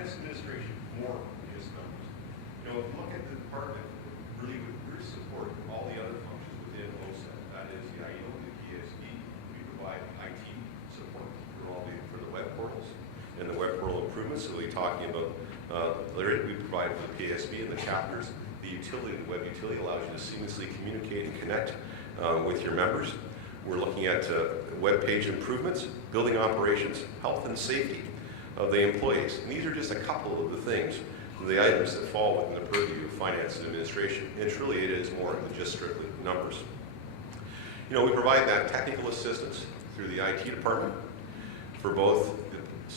finance administration, more than just numbers. You know, if you look at the department, really we support all the other functions within Oacett. That is the IEO, the PSB. We provide IT support for the web portals and the web portal improvements. So we'll be talking about we provide for the PSB and the chapters. The utility, the web utility allows you to seamlessly communicate and connect with your members. We're looking at web page improvements, building operations, health and safety of the employees. And these are just a couple of the things, the items that fall within the purview of finance and administration. And truly it is more than just strictly numbers. You know, we provide that technical assistance through the IT department for both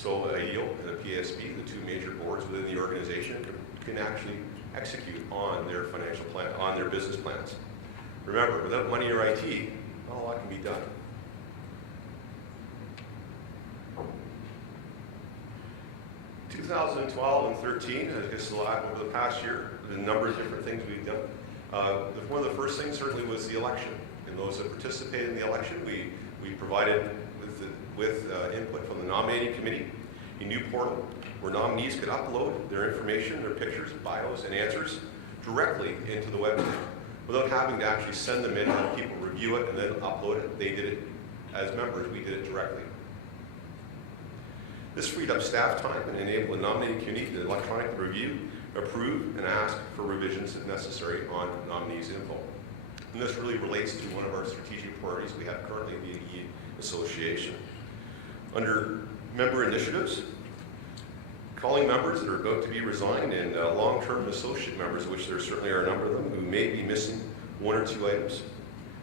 the IEO and the PSB, the two major boards within the organization, can actually execute on their financial plan, on their business plans. Remember, without money or IT, not a lot can be done. In 2012 and 13, I guess a lot over the past year, the number of different things we've done. One of the first things certainly was the election. And those that participated in the election, we provided with input from the nominating committee, a new portal where nominees could upload their information, their pictures, bios, and answers directly into the website without having to actually send them in, let people review it, and then upload it. They did it as members. We did it directly. This freed up staff time and enabled the nominating committee to electronically review, approve, and ask for revisions if necessary on nominees' info. And this really relates to one of our strategic priorities we have currently in the AGM association. Under member initiatives, calling members that are about to be resigned and long-term associate members, which there certainly are a number of them, who may be missing one or two items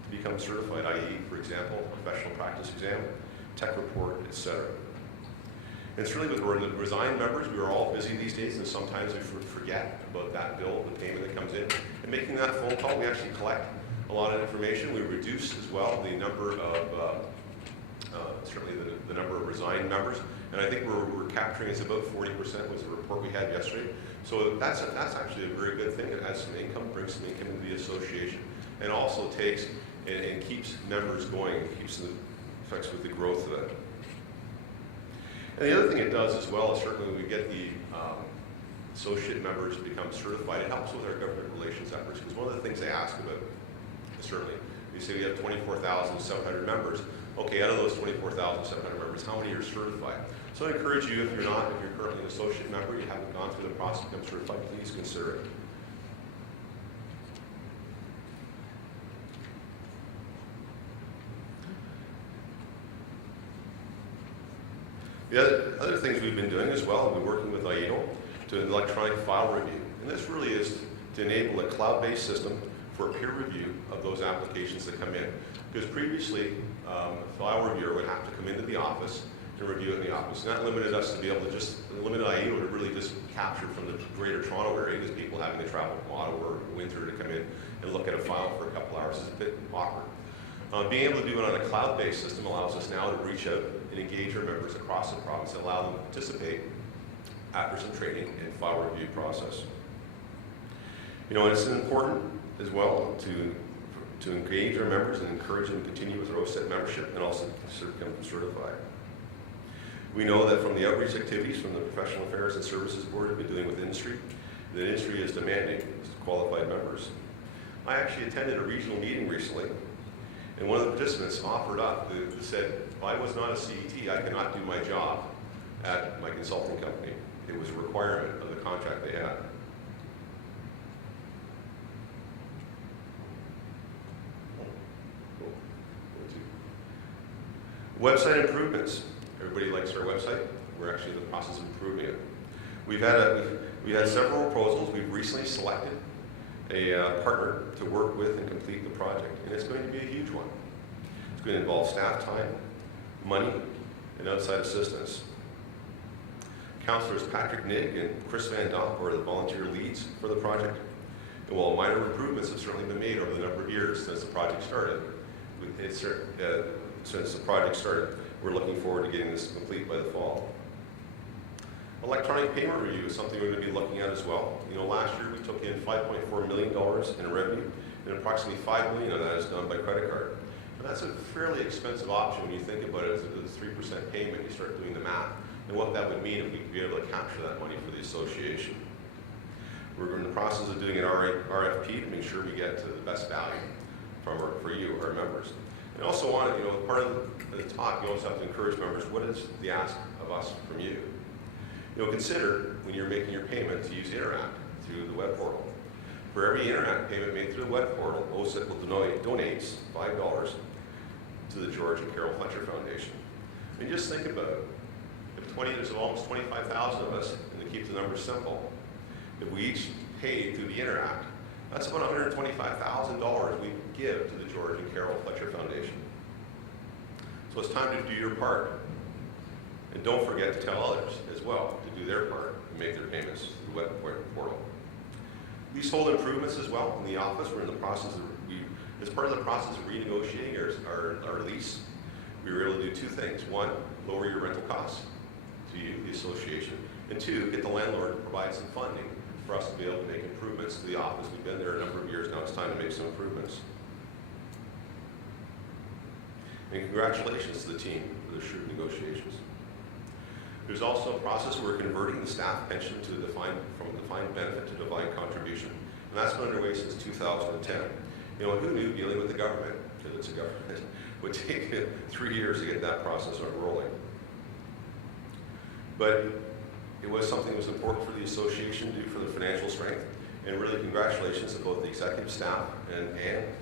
to become certified, i.e., for example, professional practice exam, tech report, etc. And it's really with the resigned members, we are all busy these days, and sometimes we forget about that bill, the payment that comes in. And making that phone call, we actually collect a lot of information. We reduce as well the number of, certainly the number of resigned members. And I think we're capturing, it's about 40% was the report we had yesterday. So that's actually a very good thing. It adds some income, brings some income into the association, and also takes and keeps members going, keeps the effects with the growth of it. And the other thing it does as well is certainly when we get the associate members to become certified, it helps with our government relations efforts, because one of the things they ask about is certainly, you say we have 24,700 members. Okay, out of those 24,700 members, how many are certified? So I encourage you, if you're currently an associate member, you haven't gone through the process to become certified, please consider it. The other things we've been doing as well, we've been working with IEO to electronic file review. And this really is to enable a cloud-based system for peer review of those applications that come in. Because previously, a file reviewer would have to come into the office and review it in the office. And that limited us to be able to just, limited IEO to really just capture from the greater Toronto area, because people having to travel from Ottawa or Windsor to come in and look at a file for a couple hours is a bit awkward. Being able to do it on a cloud-based system allows us now to reach out and engage our members across the province and allow them to participate after some training and file review process. You know, and it's important as well to engage our members and encourage them to continue with their Oacett membership and also become certified. We know that from the outreach activities from the Professional Affairs and Services Board have been doing with industry, the industry is demanding qualified members. I actually attended a regional meeting recently, and one of the participants offered up, who said, if I was not a CET, I cannot do my job at my consulting company. It was a requirement of the contract they had. Website improvements. Everybody likes our website. We're actually in the process of improving it. We've had several proposals. We've recently selected a partner to work with and complete the project, and it's going to be a huge one. It's going to involve staff time, money, and outside assistance. Councillors Patrick Nigg and Chris Van Donk are the volunteer leads for the project. And while minor improvements have certainly been made over the number of years since the project started, we're looking forward to getting this complete by the fall. Electronic payment review is something we're going to be looking at as well. You know, last year we took in $5.4 million in revenue, and approximately $5 million of that is done by credit card. And that's a fairly expensive option when you think about it. As a 3% payment, you start doing the math. and what that would mean if we could be able to capture that money for the association. We're in the process of doing an RFP to make sure we get to the best value for you, our members. And also want to, part of the talk, you also have to encourage members, what is the ask of us from you? Consider when you're making your payment to use Interact through the web portal. For every Interact payment made through the web portal, Oacett will donate $5 to the George and Carol Fletcher Foundation. I mean, just think about it. There's almost 25,000 of us, and to keep the numbers simple, if we each pay through the Interact, that's about $125,000 we give to the George and Carol Fletcher Foundation. So it's time to do your part. And don't forget to tell others as well to do their part and make their payments through the web portal. Leasehold improvements as well in the office. We're in the process of, as part of the process of renegotiating our lease, we were able to do two things. One, lower your rental costs to you, the association. And two, get the landlord to provide some funding for us to be able to make improvements to the office. We've been there a number of years now. It's time to make some improvements. And congratulations to the team for their shrewd negotiations. There's also a process where we're converting the staff pension to from defined benefit to defined contribution. And that's been underway since 2010. Who knew dealing with the government, because it's a government, would take 3 years to get that process rolling. But it was something that was important for the association to do for the financial strength. And really congratulations to both the executive staff and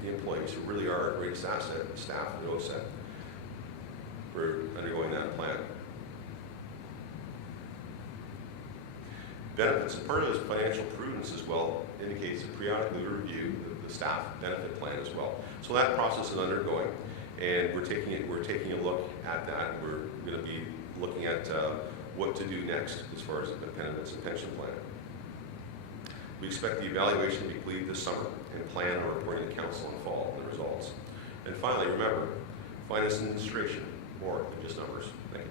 the employees who really are our greatest asset, staff at Oacett, for undergoing that plan. Benefits, part of this financial prudence as well indicates to periodically review the staff benefit plan as well. So that process is undergoing, and we're taking a look at that. We're going to be looking at what to do next as far as the benefits and pension plan. We expect the evaluation to be completed this summer and plan on reporting to council in fall on the results. And finally, remember, finance and administration, more than just numbers. Thank you.